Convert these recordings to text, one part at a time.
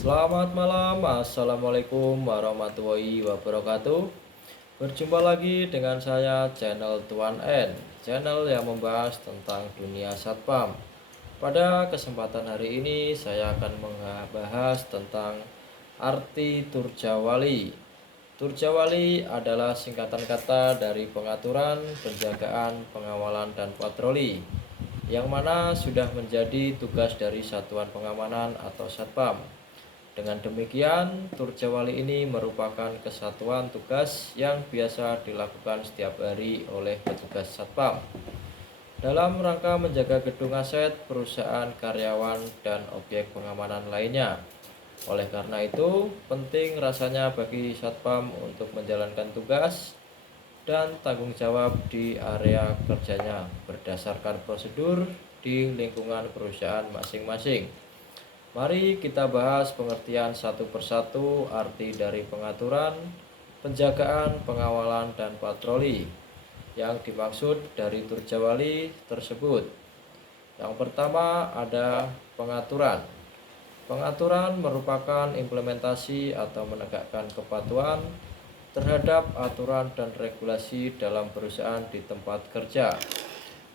Selamat malam, Assalamualaikum warahmatullahi wabarakatuh. Berjumpa lagi dengan saya channel Tuan N, channel yang membahas tentang dunia satpam. Pada kesempatan hari ini saya akan membahas tentang arti Turjawali. Turjawali adalah singkatan kata dari pengaturan, penjagaan, pengawalan, dan patroli, yang mana sudah menjadi tugas dari satuan pengamanan atau satpam. Dengan demikian, Turjawali ini merupakan kesatuan tugas yang biasa dilakukan setiap hari oleh petugas satpam dalam rangka menjaga gedung aset, perusahaan, karyawan, dan objek pengamanan lainnya. Oleh karena itu, penting rasanya bagi satpam untuk menjalankan tugas dan tanggung jawab di area kerjanya berdasarkan prosedur di lingkungan perusahaan masing-masing. Mari kita bahas pengertian satu persatu arti dari pengaturan, penjagaan, pengawalan, dan patroli yang dimaksud dari Turjawali tersebut. Yang pertama ada pengaturan. Pengaturan merupakan implementasi atau menegakkan kepatuhan terhadap aturan dan regulasi dalam perusahaan di tempat kerja.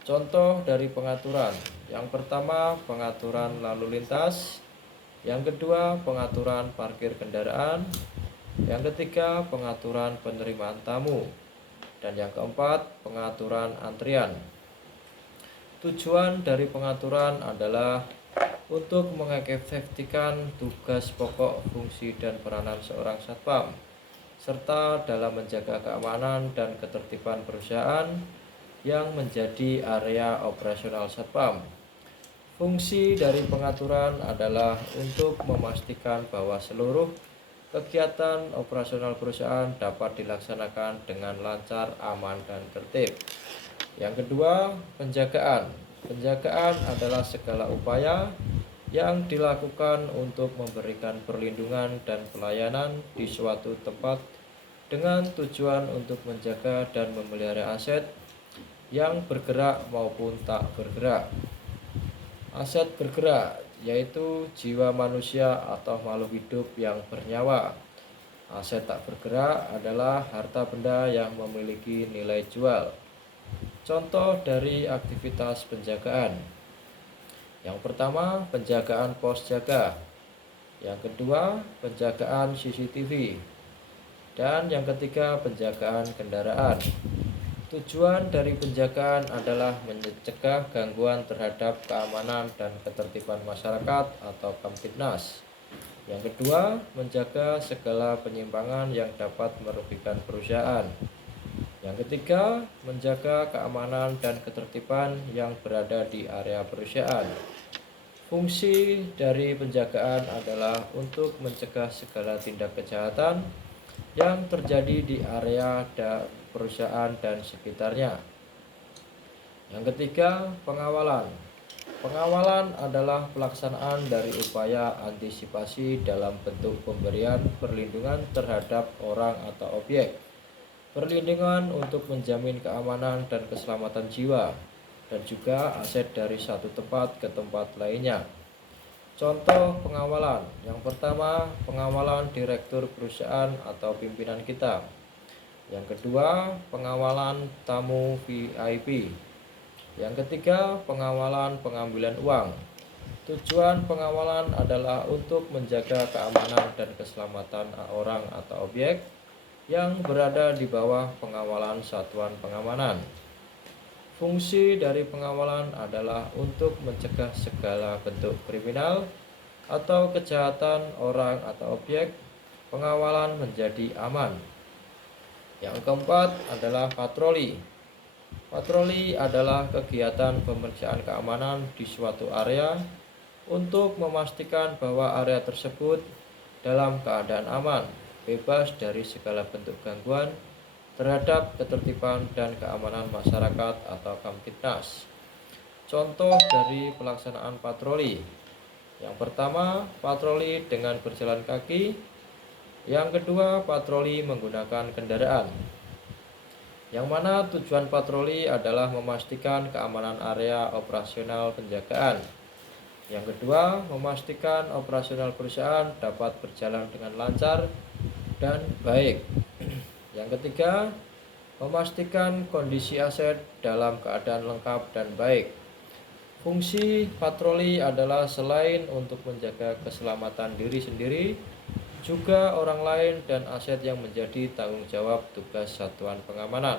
Contoh dari pengaturan, yang pertama pengaturan lalu lintas, yang kedua pengaturan parkir kendaraan, yang ketiga pengaturan penerimaan tamu, dan yang keempat pengaturan antrian. Tujuan dari pengaturan adalah untuk mengefektifkan tugas pokok, fungsi, dan peranan seorang satpam, serta dalam menjaga keamanan dan ketertiban perusahaan yang menjadi area operasional satpam. Fungsi dari pengaturan adalah untuk memastikan bahwa seluruh kegiatan operasional perusahaan dapat dilaksanakan dengan lancar, aman, dan tertib. Yang kedua, penjagaan. Penjagaan adalah segala upaya yang dilakukan untuk memberikan perlindungan dan pelayanan di suatu tempat dengan tujuan untuk menjaga dan memelihara aset yang bergerak maupun tak bergerak. Aset bergerak yaitu jiwa manusia atau makhluk hidup yang bernyawa. Aset tak bergerak adalah harta benda yang memiliki nilai jual. Contoh dari aktivitas penjagaan. Yang pertama, penjagaan pos jaga. Yang kedua, penjagaan CCTV. Dan yang ketiga, penjagaan kendaraan. Tujuan dari penjagaan adalah mencegah gangguan terhadap keamanan dan ketertiban masyarakat atau Kamtibnas. Yang kedua, menjaga segala penyimpangan yang dapat merugikan perusahaan. Yang ketiga, menjaga keamanan dan ketertiban yang berada di area perusahaan. Fungsi dari penjagaan adalah untuk mencegah segala tindak kejahatan yang terjadi di area perusahaan dan sekitarnya. Yang ketiga, pengawalan. Pengawalan adalah pelaksanaan dari upaya antisipasi dalam bentuk pemberian perlindungan terhadap orang atau objek, perlindungan untuk menjamin keamanan dan keselamatan jiwa, dan juga aset dari satu tempat ke tempat lainnya. Contoh pengawalan, yang pertama pengawalan direktur perusahaan atau pimpinan kita. Yang kedua pengawalan tamu VIP. Yang ketiga pengawalan pengambilan uang. Tujuan pengawalan adalah untuk menjaga keamanan dan keselamatan orang atau objek yang berada di bawah pengawalan satuan pengamanan. Fungsi dari pengawalan adalah untuk mencegah segala bentuk kriminal atau kejahatan orang atau objek. Pengawalan menjadi aman. Yang keempat adalah patroli. Patroli adalah kegiatan pemeriksaan keamanan di suatu area untuk memastikan bahwa area tersebut dalam keadaan aman, bebas dari segala bentuk gangguan terhadap ketertiban dan keamanan masyarakat atau Kamtibnas. Contoh dari pelaksanaan patroli. Yang pertama, patroli dengan berjalan kaki. Yang kedua, patroli menggunakan kendaraan. Yang mana tujuan patroli adalah memastikan keamanan area operasional penjagaan. Yang kedua, memastikan operasional perusahaan dapat berjalan dengan lancar dan baik. Yang ketiga, memastikan kondisi aset dalam keadaan lengkap dan baik. Fungsi patroli adalah selain untuk menjaga keselamatan diri sendiri, juga orang lain dan aset yang menjadi tanggung jawab tugas satuan pengamanan.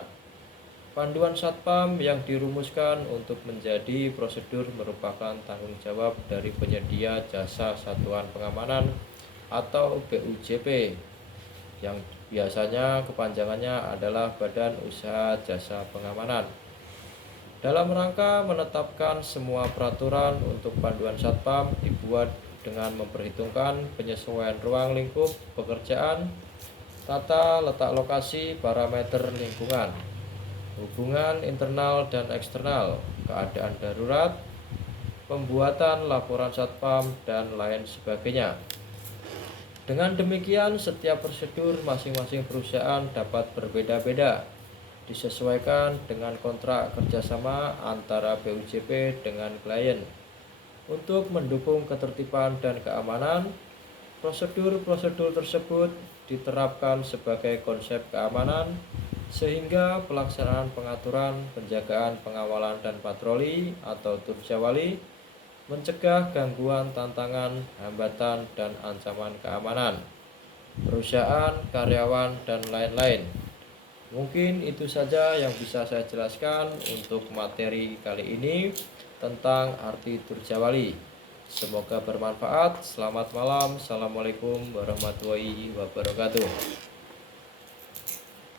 Panduan Satpam yang dirumuskan untuk menjadi prosedur merupakan tanggung jawab dari penyedia jasa satuan pengamanan atau BUJP, yang biasanya kepanjangannya adalah Badan Usaha Jasa Pengamanan. Dalam rangka menetapkan semua peraturan untuk panduan Satpam dibuat dengan memperhitungkan penyesuaian ruang lingkup pekerjaan, tata letak lokasi, parameter lingkungan, hubungan internal dan eksternal, keadaan darurat, pembuatan laporan Satpam, dan lain sebagainya. Dengan demikian, setiap prosedur masing-masing perusahaan dapat berbeda-beda, disesuaikan dengan kontrak kerjasama antara BUJP dengan klien. Untuk mendukung ketertiban dan keamanan, prosedur-prosedur tersebut diterapkan sebagai konsep keamanan, sehingga pelaksanaan pengaturan, penjagaan, pengawalan, dan patroli atau turjawali mencegah gangguan, tantangan, hambatan, dan ancaman keamanan perusahaan, karyawan, dan lain-lain. Mungkin itu saja yang bisa saya jelaskan untuk materi kali ini tentang arti turjawali. Semoga bermanfaat. Selamat malam. Assalamualaikum warahmatullahi wabarakatuh.